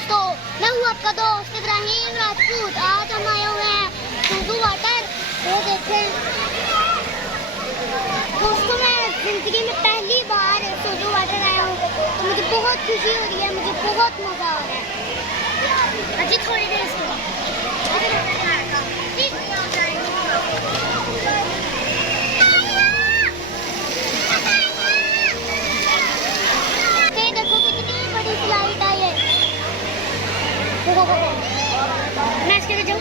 दोस्तों, मैं हूँ आपका दोस्त इब्राहिम राजपूत। आज हम आए हुए हैं सुजू वाटर। वो देखें दोस्तों, मैं जिंदगी में पहली बार सुजू वाटर आया हूँ, तो मुझे बहुत खुशी हो रही है, मुझे बहुत मजा आ रहा है। अजी थोड़ी देर से मैं इसके जाऊँ?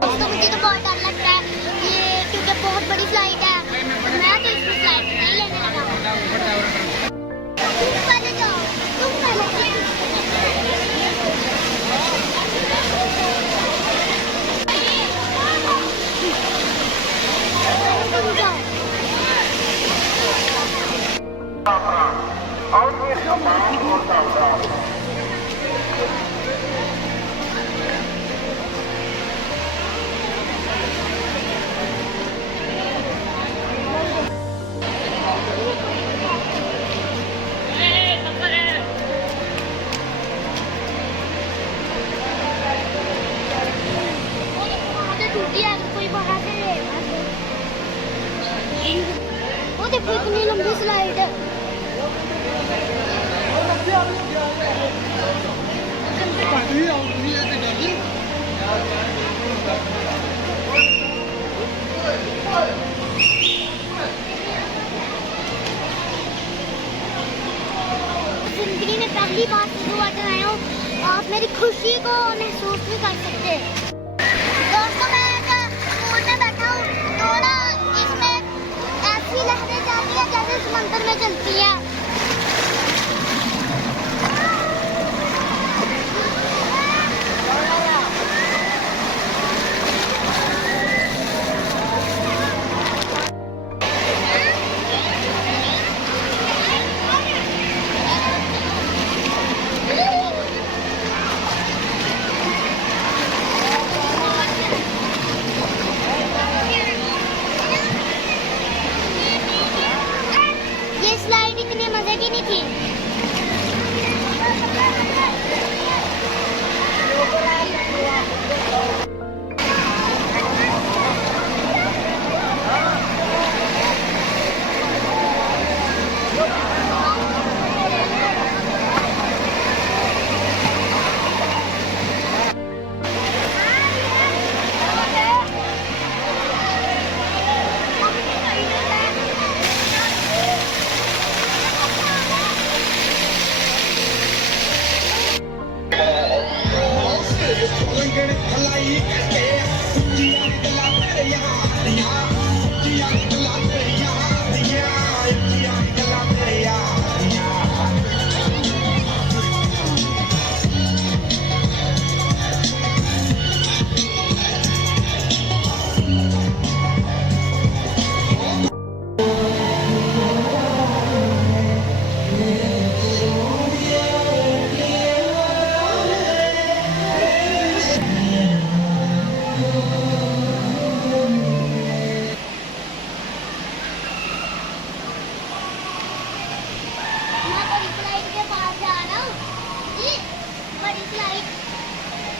तो मुझे तो बहुत डर लगता है ये, क्योंकि बहुत बड़ी फ्लाइट है। मैं तो इसमें फ्लाइट नहीं लेने लगा। तुम पहले जाओ, तुम पहले देखो इतनी लंबी स्लाइड है। जिंदगी में पहली बार सुजू वाटर आया हूँ, आप मेरी खुशी को महसूस भी कर सकते हैं। दोस्तों, मैं पूल में बैठा हूँ, थोड़ा इसमें ऐसी लहरें जाती है जैसे समंदर में चलती है। स्लाइड इतने मजे की नहीं थी।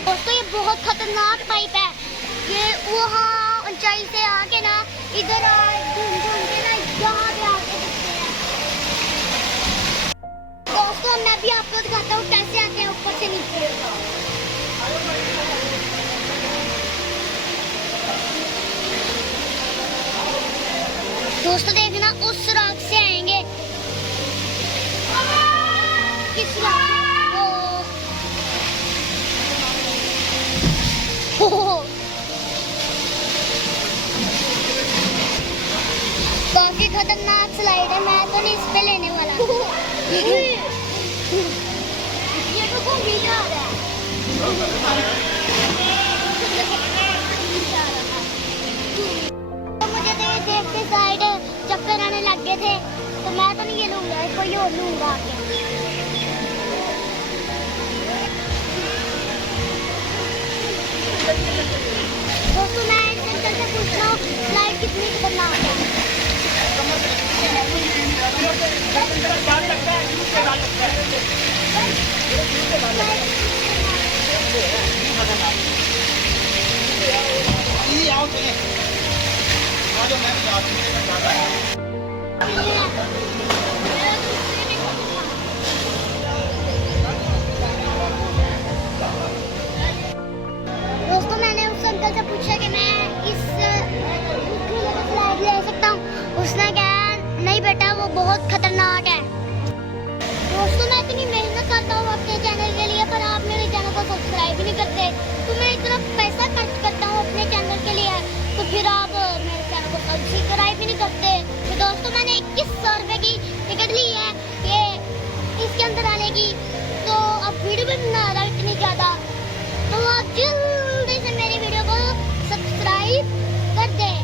दोस्तों, ये बहुत खतरनाक पाइप है। ये वहाँ ऊंचाई से आके ना इधर घूम घूम के ना यहाँ पे आके दिखते हैं। दोस्तों, मैं भी आपको दिखाता हूँ कैसे आते हैं ऊपर से नीचे। दोस्तों देखना, उस सुराख से आएंगे। किस सुराख से? काफी खतरनाक स्लाइड है, मैं तो नहीं इस पे लेने वाला। ये तो खूब नीचे आ रहा है। तो मुझे देख के साइड चक्कर आने लग गए थे, तो मैं तो नहीं ये लूंगा, कोई और लूंगा आके। दोस्तों मैं इस अंकल से पूछ रहा हूँ फ्लाइट कितनी खतरनाक है। दोस्तों मैंने उस अंकल से पूछा कि मैं इस फ्लाइट ले सकता हूँ। उसने कहा नहीं बेटा वो बहुत खतरनाक है। दोस्तों मैं इतनी मेहनत करता हूँ अपने चैनल के लिए पर आप मेरे चैनल को सब्सक्राइब ही नहीं करते। तो मैं इतना पैसा खर्च करता हूँ अपने चैनल के लिए तो फिर आप मेरे चैनल को सब्सक्राइब ही नहीं करते। तो दोस्तों मैंने 2100 रुपये की टिकट ली है ये इसके अंदर आने की। तो अब वीडियो भी बना रहा हूँ इतनी ज़्यादा तो आप जल्दी से मेरी वीडियो को सब्सक्राइब कर दें।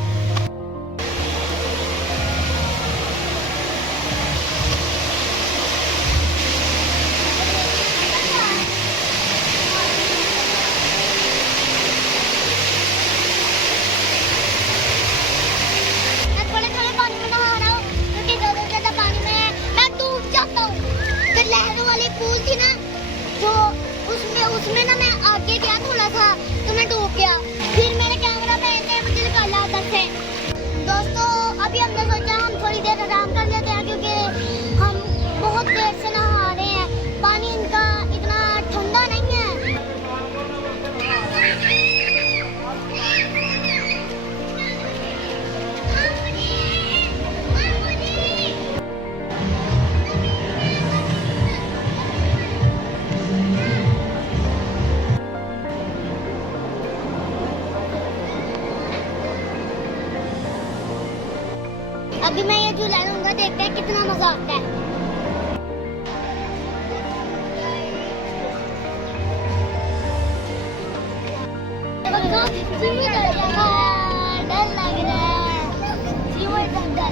मैं थोड़े थोड़े पानी में नहा रहा हूँ क्योंकि ज़्यादा से ज़्यादा पानी में मैं डूब जाता हूँ। तो लहरों वाली पूल थी ना जो उसमें ना मैं आगे गया थोड़ा सा तो मैं डूब गया। फिर मेरे कैमरा मैन ने मुझे निकाला उधर से। दोस्तों अभी हमने सोचा हम थोड़ी देर आराम कर लेते हैं क्योंकि हम बहुत देर से नहा रहे हैं। पानी इनका इतना ठंडा नहीं है। अभी मैं ये झूला लूंगा देखते हैं कितना मजा आता है। डर लग रहा है जीवन डर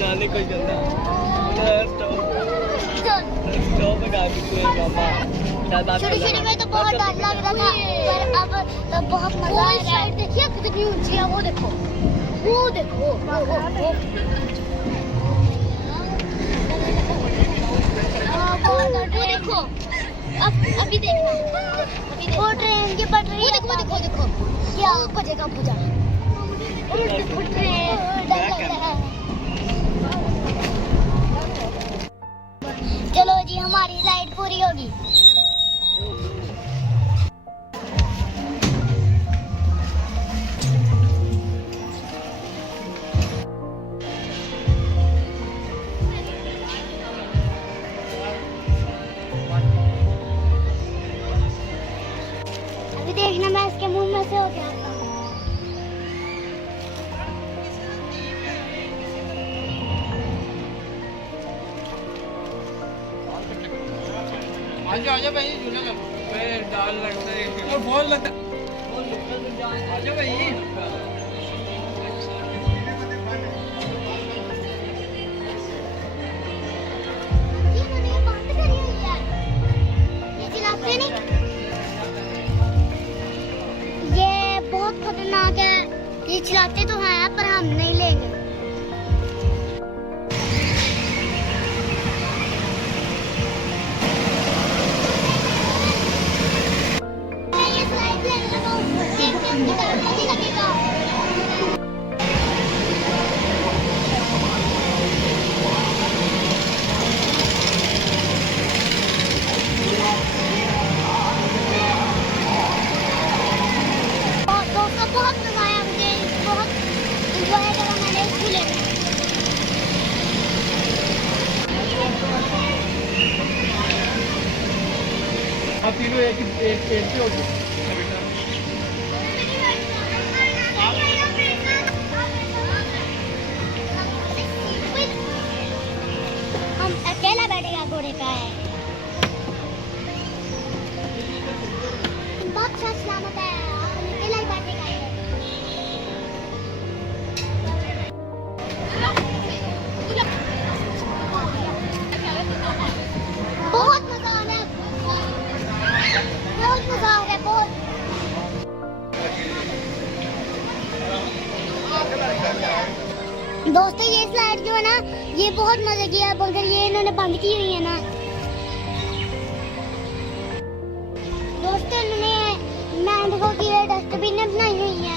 डालने कोई चलता स्टॉप पे काफी शुरू में तो बहुत डर लग रहा था पर अब तो बहुत मजा आ रहा है। देखिए कितनी ऊंची है वो देखो वो देखो अभी देखना वो ट्रेन की पटरी वो देखो क्या बजेगा पूजा चलो जी हमारी लाइट पूरी होगी। अभी देखना मैं इसके मुंह में से हो गया। आजा भाई झूला कर डाल लगता है और बॉल लगता आजा भाई ये बहुत खतरनाक है। ये चलाते तो हैं पर हम नहीं लेंगे। बहुत मजा आया मुझे बहुत इंजॉय करा मैंने इस झूले में। आप तीनों एक पे हो गए हम अकेला बैठेगा घोड़े का है। बहुत सलामत है हम अकेला ही बैठेगा। दोस्तों ये स्लाइड जो है ना, ये बहुत मजे की है, मगर ये इन्होंने बंद की हुई है ना। दोस्तों इन्होंने मेंढकों की डस्टबिन बनाई हुई है।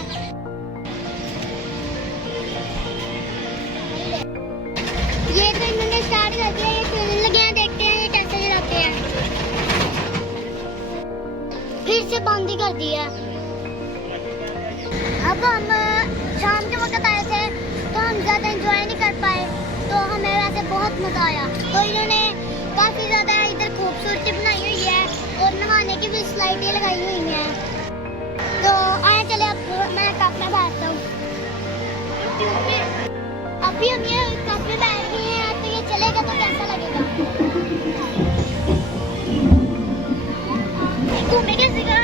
ये तो इन्होंने स्टार्ट कर दिया, ये चलने लगे हैं, देखते हैं ये कैसे चलाते हैं। फिर से बंद ही कर दिया। अब हम शाम के वक्त आए थे तो हम ज़्यादा एंजॉय नहीं कर पाए, तो हमें वैसे बहुत मज़ा आया। तो इन्होंने काफ़ी ज़्यादा इधर खूबसूरती बनाई हुई है और नहाने की भी स्लाइडें लगाई हुई हैं। तो आए चले, अब मैं कप में बैठता हूँ। अभी हम ये कप में बैठ गए हैं, तो ये चलेगा तो कैसा लगेगा। घूमे कैसे का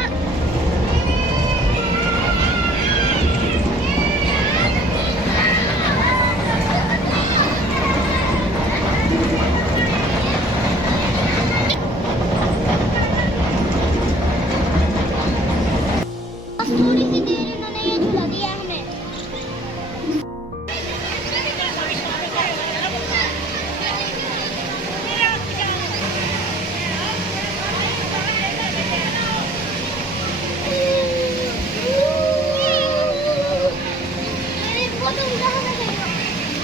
थोड़ी सी देर इन्होंने ये झूला दिया है हमें।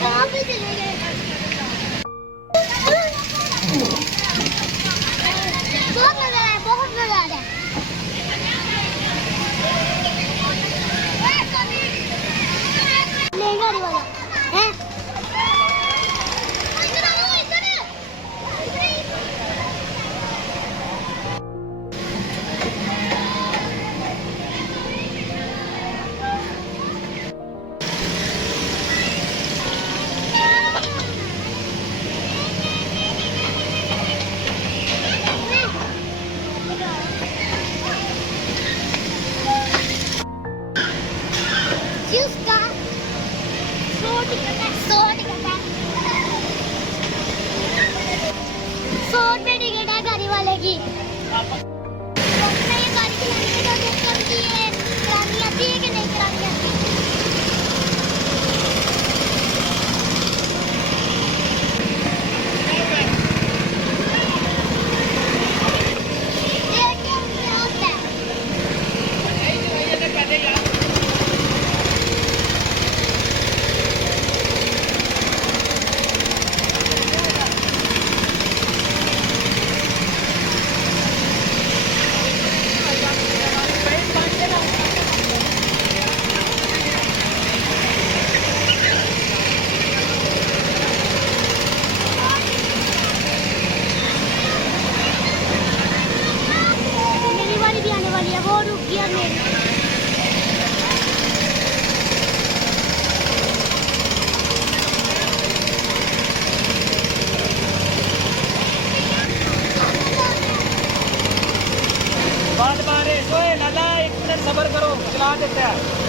कहाँ पे चले गए? बहुत मजा आया, बहुत मजा आ रहा है। ले गाड़ी वाला है। जिसका 100 रुपये टिकट है गाड़ी वाले की। मैं ये गाड़ी चलाने का देखता हूँ कि ये चलानी आती है कि नहीं चलानी आती। देखते हैं क्या होता है। मेरी बारी भी आने वाली है, वो रुक गया मेरी। बात मारे सोए लाला, 1 मिनट सब्र करो, चला देते हैं।